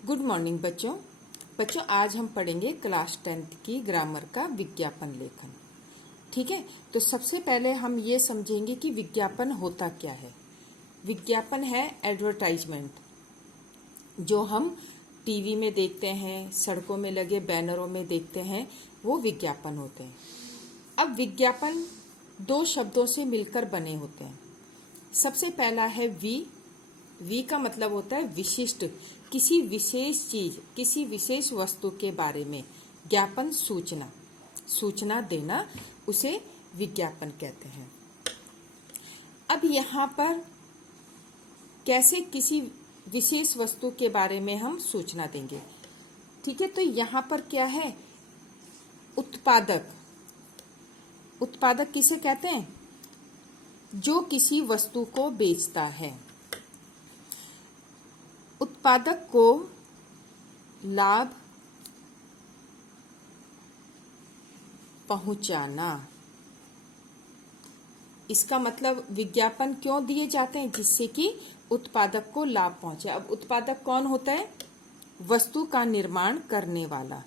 Good morning बच्चों। आज हम पढ़ेंगे क्लास 10th की ग्रामर का विज्ञापन लेखन। ठीक है, तो सबसे पहले हम ये समझेंगे कि विज्ञापन होता क्या है। विज्ञापन है एडवर्टाइजमेंट, जो हम टीवी में देखते हैं, सड़कों में लगे बैनरों में देखते हैं, वो विज्ञापन होते हैं। अब विज्ञापन दो शब्दों से मिलकर बने होते हैं। सबसे पहला है वी का मतलब होता है विशिष्ट, किसी विशेष चीज, किसी विशेष वस्तु के बारे में ज्ञापन, सूचना देना, उसे विज्ञापन कहते हैं। अब यहाँ पर कैसे किसी विशेष वस्तु के बारे में हम सूचना देंगे। ठीक है, तो यहाँ पर क्या है, उत्पादक किसे कहते हैं? जो किसी वस्तु को बेचता है। उत्पादक को लाभ पहुंचाना, इसका मतलब विज्ञापन क्यों दिए जाते हैं? जिससे कि उत्पादक को लाभ पहुंचे। अब उत्पादक कौन होता है? वस्तु का निर्माण करने वाला,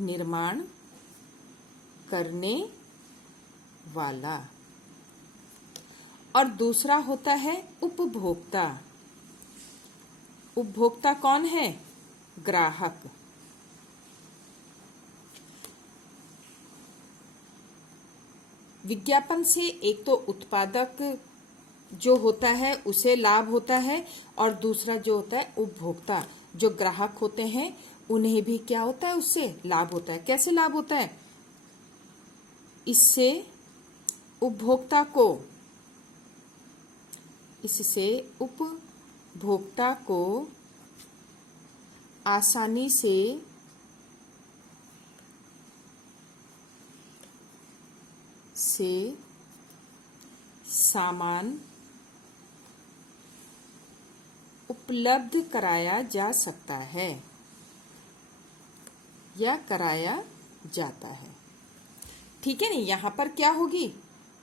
निर्माण करने वाला। और दूसरा होता है उपभोक्ता। उपभोक्ता कौन है? ग्राहक। विज्ञापन से एक तो उत्पादक जो होता है उसे लाभ होता है, और दूसरा जो होता है उपभोक्ता, जो ग्राहक होते हैं, उन्हें भी क्या होता है? उससे लाभ होता है। कैसे लाभ होता है? इससे उपभोक्ता को आसानी से सामान उपलब्ध कराया जा सकता है या कराया जाता है। ठीक है ना, यहाँ पर क्या होगी?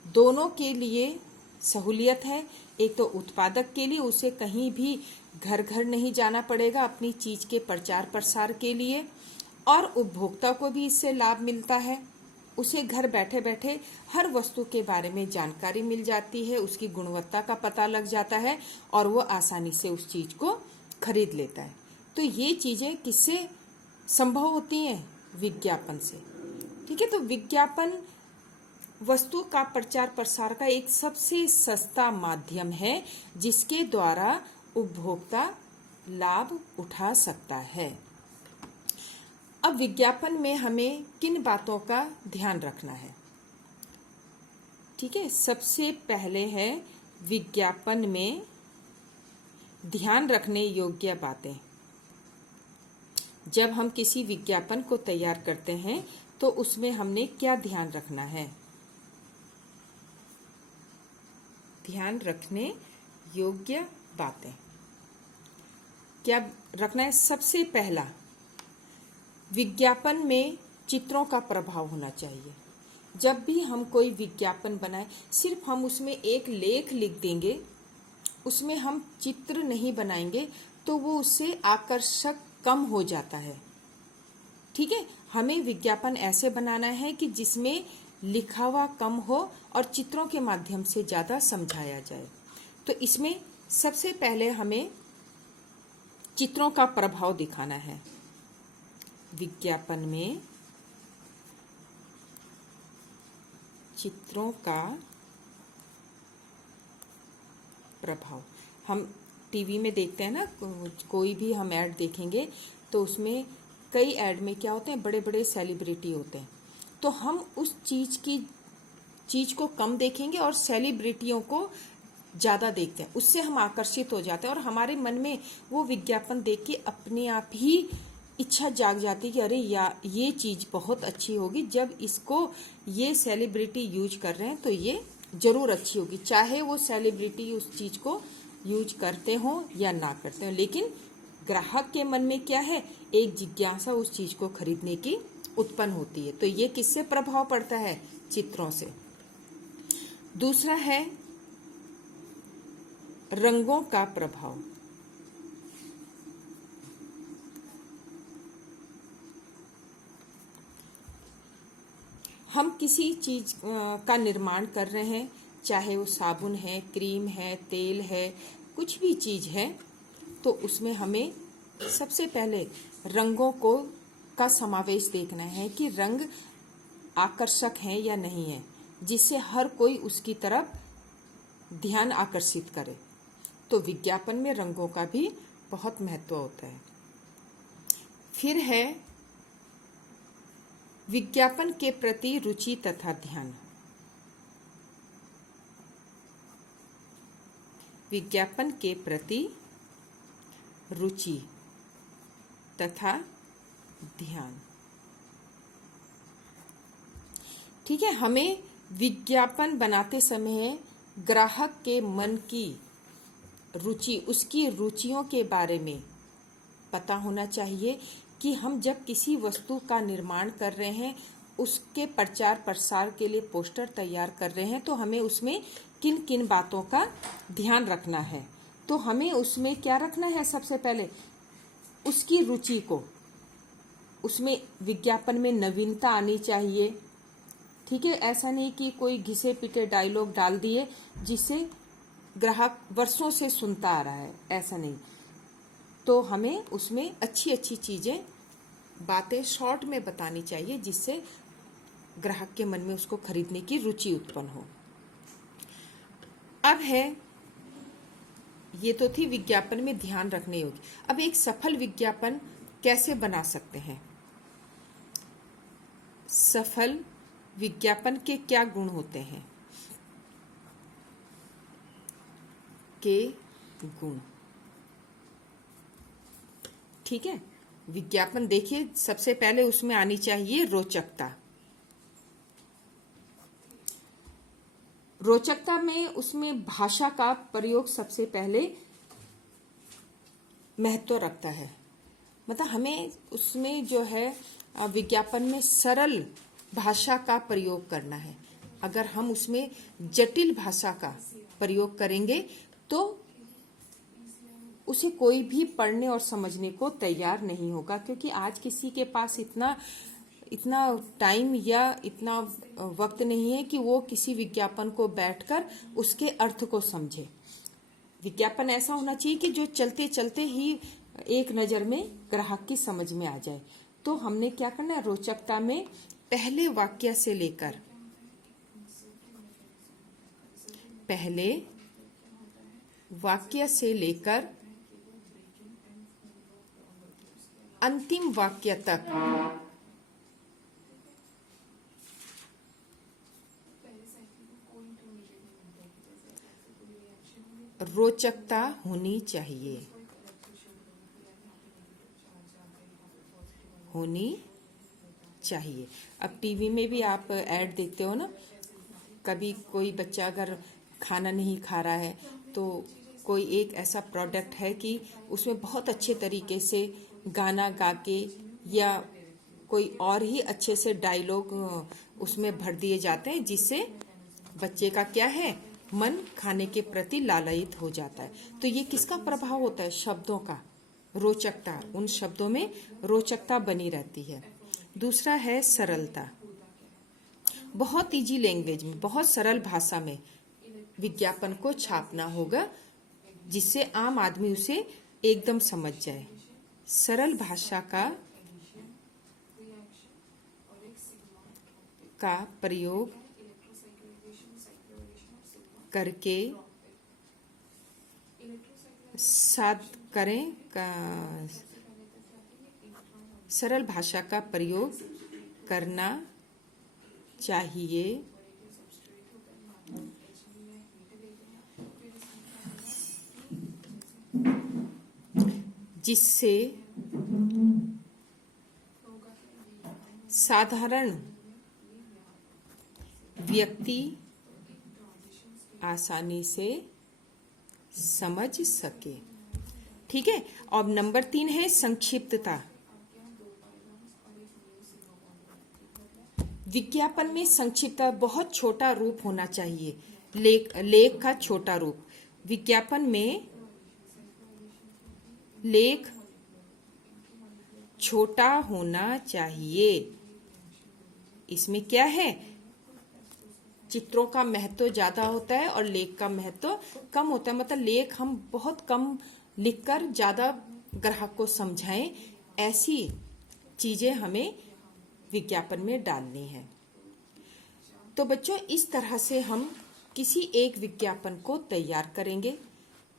दोनों के लिए सहूलियत है। एक तो उत्पादक के लिए, उसे कहीं भी घर घर नहीं जाना पड़ेगा अपनी चीज के प्रचार प्रसार के लिए, और उपभोक्ता को भी इससे लाभ मिलता है। उसे घर बैठे बैठे हर वस्तु के बारे में जानकारी मिल जाती है, उसकी गुणवत्ता का पता लग जाता है, और वो आसानी से उस चीज को खरीद लेता है। तो ये चीजें किससे संभव होती हैं? विज्ञापन से। ठीक है, तो विज्ञापन वस्तु का प्रचार प्रसार का एक सबसे सस्ता माध्यम है, जिसके द्वारा उपभोक्ता लाभ उठा सकता है। अब विज्ञापन में हमें किन बातों का ध्यान रखना है? ठीक है, सबसे पहले है विज्ञापन में ध्यान रखने योग्य बातें। जब हम किसी विज्ञापन को तैयार करते हैं तो उसमें हमने क्या ध्यान रखना है? ध्यान रखने योग्य बातें क्या रखना है? सबसे पहला, विज्ञापन में चित्रों का प्रभाव होना चाहिए। जब भी हम कोई विज्ञापन बनाए, सिर्फ हम उसमें एक लेख लिख देंगे, उसमें हम चित्र नहीं बनाएंगे, तो वो उससे आकर्षक कम हो जाता है। ठीक है, हमें विज्ञापन ऐसे बनाना है कि जिसमें लिखा हुआ कम हो और चित्रों के माध्यम से ज्यादा समझाया जाए। तो इसमें सबसे पहले हमें चित्रों का प्रभाव दिखाना है। विज्ञापन में चित्रों का प्रभाव। हम टीवी में देखते हैं ना, कोई भी हम ऐड देखेंगे तो उसमें कई ऐड में क्या होते हैं? बड़े बड़े सेलिब्रिटी होते हैं। तो हम उस चीज को कम देखेंगे और सेलिब्रिटियों को ज्यादा देखते हैं, उससे हम आकर्षित हो जाते हैं, और हमारे मन में वो विज्ञापन देख के अपने आप ही इच्छा जाग जाती है कि अरे यार, ये चीज बहुत अच्छी होगी, जब इसको ये सेलिब्रिटी यूज कर रहे हैं तो ये जरूर अच्छी होगी, चाहे वो सेलिब्रिटी उस चीज को यूज करते हो या ना करते हो। लेकिन ग्राहक के मन में क्या है? एक जिज्ञासा उस चीज को खरीदने की उत्पन्न होती है। तो ये किससे प्रभाव पड़ता है? चित्रों से। दूसरा है रंगों का प्रभाव। हम किसी चीज का निर्माण कर रहे हैं, चाहे वो साबुन है, क्रीम है, तेल है, कुछ भी चीज है, तो उसमें हमें सबसे पहले रंगों को का समावेश देखना है कि रंग आकर्षक है या नहीं है, जिससे हर कोई उसकी तरफ ध्यान आकर्षित करे। तो विज्ञापन में रंगों का भी बहुत महत्व होता है। फिर है विज्ञापन के प्रति रुचि तथा ध्यान। विज्ञापन के प्रति रुचि तथा ध्यान। ठीक है, हमें विज्ञापन बनाते समय ग्राहक के मन की रुचि, उसकी रुचियों के बारे में पता होना चाहिए कि हम जब किसी वस्तु का निर्माण कर रहे हैं, उसके प्रचार प्रसार के लिए पोस्टर तैयार कर रहे हैं, तो हमें उसमें किन किन बातों का ध्यान रखना है। तो हमें उसमें क्या रखना है, सबसे पहले उसकी रुचि को, उसमें विज्ञापन में नवीनता आनी चाहिए। ठीक है, ऐसा नहीं कि कोई घिसे पिटे डायलॉग डाल दिए जिसे ग्राहक वर्षों से सुनता आ रहा है, ऐसा नहीं। तो हमें उसमें अच्छी अच्छी चीजें, बातें शॉर्ट में बतानी चाहिए, जिससे ग्राहक के मन में उसको खरीदने की रुचि उत्पन्न हो। अब है, ये तो थी विज्ञापन में ध्यान रखने योग्य। अब एक सफल विज्ञापन कैसे बना सकते हैं? सफल विज्ञापन के क्या गुण होते हैं? के गुण। ठीक है, विज्ञापन देखिए, सबसे पहले उसमें आनी चाहिए रोचकता। रोचकता में उसमें भाषा का प्रयोग सबसे पहले महत्व रखता है। मतलब हमें उसमें जो है विज्ञापन में सरल भाषा का प्रयोग करना है। अगर हम उसमें जटिल भाषा का प्रयोग करेंगे तो उसे कोई भी पढ़ने और समझने को तैयार नहीं होगा, क्योंकि आज किसी के पास इतना टाइम या इतना वक्त नहीं है कि वो किसी विज्ञापन को बैठकर उसके अर्थ को समझे। विज्ञापन ऐसा होना चाहिए कि जो चलते चलते ही एक नज़र में ग्राहक की समझ में आ जाए। तो हमने क्या करना है, रोचकता में पहले वाक्य से लेकर अंतिम वाक्य तक रोचकता होनी चाहिए। अब टीवी में भी आप ऐड देखते हो ना, कभी कोई बच्चा अगर खाना नहीं खा रहा है तो कोई एक ऐसा प्रोडक्ट है कि उसमें बहुत अच्छे तरीके से गाना गा के या कोई और ही अच्छे से डायलॉग उसमें भर दिए जाते हैं, जिससे बच्चे का क्या है, मन खाने के प्रति लालायित हो जाता है। तो ये किसका प्रभाव होता है? शब्दों का, रोचकता, उन शब्दों में रोचकता बनी रहती है। दूसरा है सरलता। बहुत इजी लैंग्वेज में, बहुत सरल भाषा में विज्ञापन को छापना होगा, जिससे आम आदमी उसे एकदम समझ जाए। सरल भाषा का प्रयोग करके सरल भाषा का प्रयोग करना चाहिए, जिससे साधारण व्यक्ति आसानी से समझ सके। ठीक है, और नंबर 3 है संक्षिप्तता। विज्ञापन में संक्षिप्तता, बहुत छोटा रूप होना चाहिए, लेख का छोटा रूप। विज्ञापन में लेख छोटा होना चाहिए, इसमें क्या है, चित्रों का महत्व ज्यादा होता है और लेख का महत्व कम होता है। मतलब लेख हम बहुत कम लिखकर ज्यादा ग्राहक को समझाएं, ऐसी चीजें हमें विज्ञापन में डालनी है। तो बच्चों, इस तरह से हम किसी एक विज्ञापन को तैयार करेंगे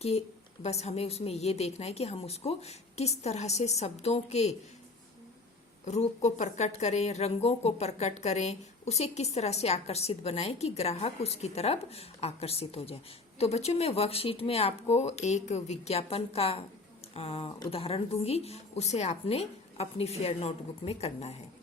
कि बस हमें उसमें ये देखना है कि हम उसको किस तरह से शब्दों के रूप को प्रकट करें, रंगों को प्रकट करें, उसे किस तरह से आकर्षित बनाएं कि ग्राहक उसकी तरफ आकर्षित हो जाए। तो बच्चों, मैं वर्कशीट में आपको एक विज्ञापन का उदाहरण दूंगी, उसे आपने अपनी फेयर नोटबुक में करना है।